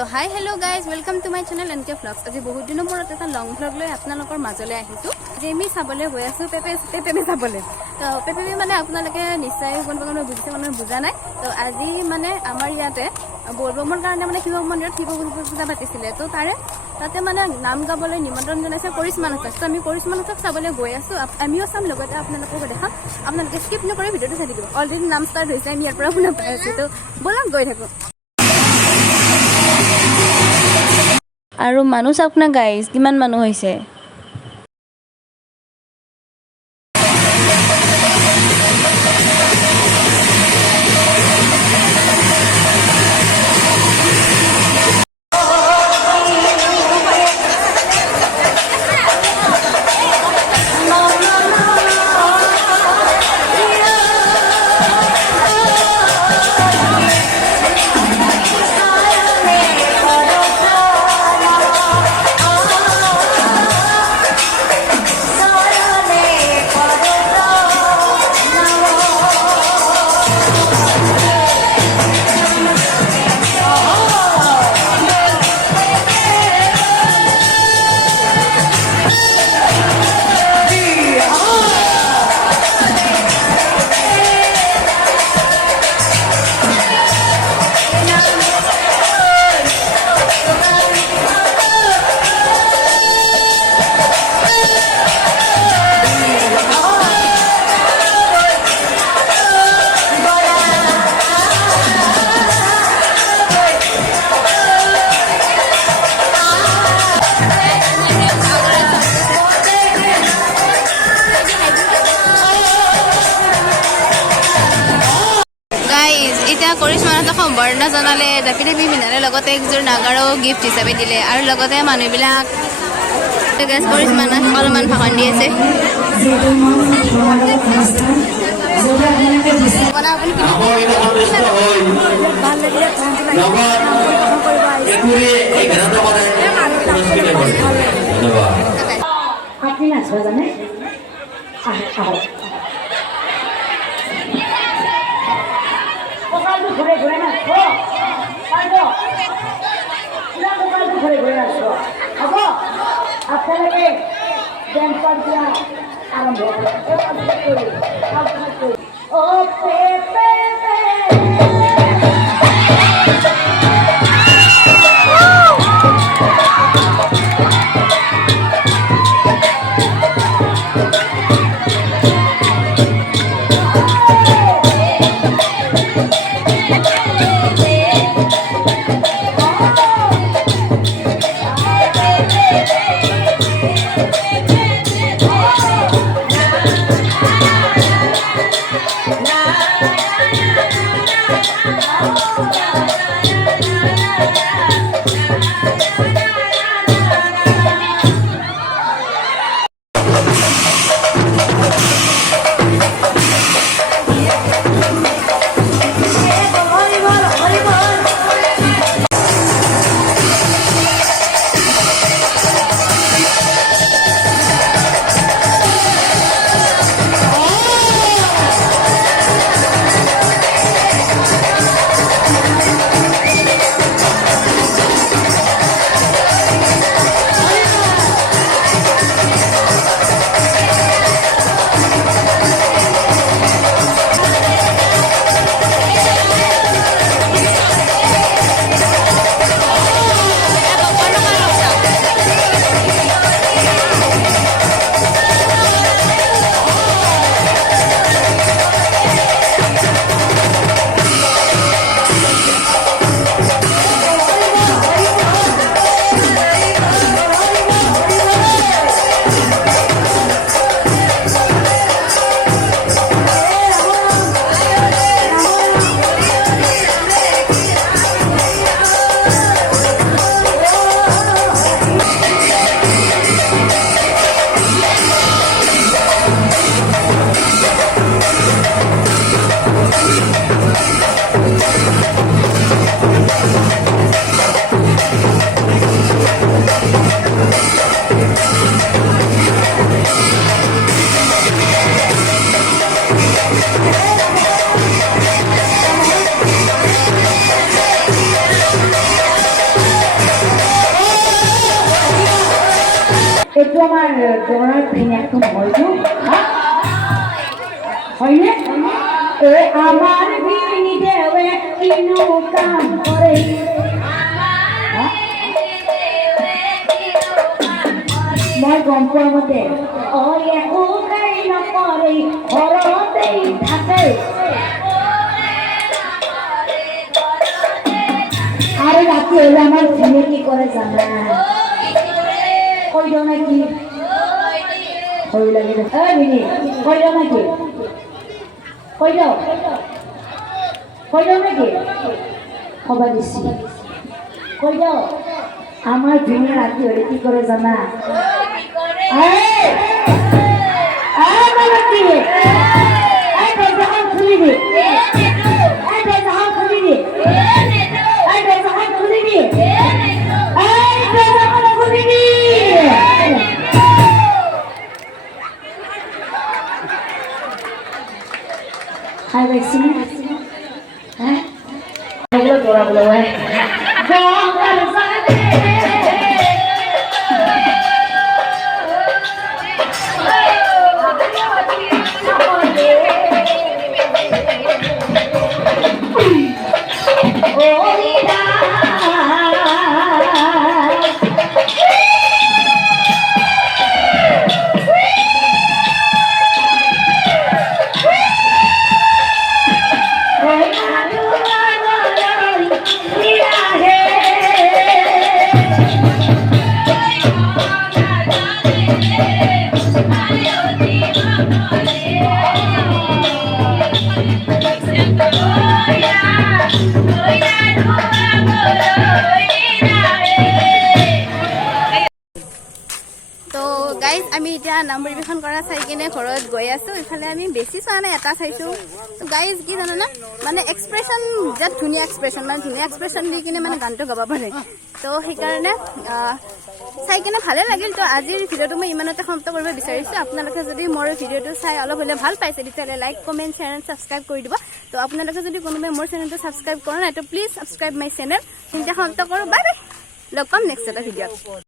तो hi hello guys welcome to my channel NK vlogs. आज बहुत दिन मूर्त एट लंग व्लग लै आपलोकर मजले जेमी चाबले गई आसो पेपे चाबले। तो पेपे माने आपलोके निश्चय कोनोबा बुझे माने बुझा ना। तो आज माने आमार इयाते बोलबমৰ কাৰণে মানে শিৱ মন্দিৰত শিৱ পূজা পাতিছিলে। তো তাতে মানে নাম গাবলৈ নিমন্ত্ৰণ জনাইছে কৰিশ্মা নাথক। তো আমি কৰিশ্মা নাথক চাবলৈ গৈ আছো, আমিও চাম, লগতে আপোনালোকক দেখাম। আপোনালোকে স্কিপ নকৰি ভিডিঅ'টো চাই থাকিব। অলৰেডি নাম ষ্টাৰ্ট হৈছে, আমি ইয়াৰ পৰা শুনা পাই আছো। তো বলক গৈ থাকো। আৰু মানুহ চাওক না গাইজ, কিমান মানুহ হৈছে। এতিয়া কৰিশ্মা নাথক সম্বৰ্ধনা জনালে, জাপি জাপি পিন্ধালে, লগতে একযোৰ নাগাৰো গিফ্ট হিচাপে দিলে। আৰু লগতে মানুহবিলাক কৰিশ্মা নাথ অলপমান ভাষণ দি আছে। ঘুরে ঘুরে নাচবো পারবো ঘুরে ঘুরে নাচবো হবো আপনাকে ড্যান্স করা আরম্ভ ও পেপে la এইটো আমাৰ দৰাৰ ভিনিয়াকটো হয়তো হয়নে এই আমাৰ ভিনি দেৱে কিনো কাম কৰে মই গম পোৱা মতে একো কাই নকৰে ঘৰতেই থাকে আরে রাতে এলে আমার ভিনে কি করে জানা কইল নাকি কইল লাগে এই ভিনে কইল নাকি কইল নাকি খবর দিছি কইল আমার ভিনে রাতে এলে কি করে জানা এই বালকি এই দরজা খুলি দে এই দরজা খুলি দে এই দরজা খুলি দে এই দরজা খুলি দে হাই বেসি হ্যাঁ এগুলো তোরা বলে ভাই গঙ্গার সাথে তো গাইজ আমি এতিয়া নাম পৰিৱেশন কৰা চাই কিনে ঘৰত গৈ আছো ইফালে আমি বেছি চোৱা নাই এটা চাইছো তো গাইজ কি জানো না মানে এক্সপ্ৰেছন বিৰাট ধুনীয়া এক্সপ্ৰেছন মানে ধুনীয়া এক্সপ্ৰেছন দি কিনে মানে গানটো গাব পাৰে তো সেইকাৰণে চাই কিনে ভালে লাগিল তো আজিৰ ভিডিঅ'টো মই ইমানতে সমাপ্ত কৰিব বিচাৰিছো আপোনালোকে যদি মোৰ ভিডিঅ'টো চাই অলপ হ'লে ভাল পাইছে তেতিয়াহ'লে like comment share and subscribe কৰি দিব তো আপোনালোকে যদি কোনোবাই মোৰ চেনেলটো ছাবস্ক্ৰাইব কৰা নাই তো প্লিজ ছাবস্ক্ৰাইব মাই চেনেল তেন্তে সমাপ্ত কৰোঁ বাই বাই লগ পাম নেক্সট এটা ভিডিঅ'ত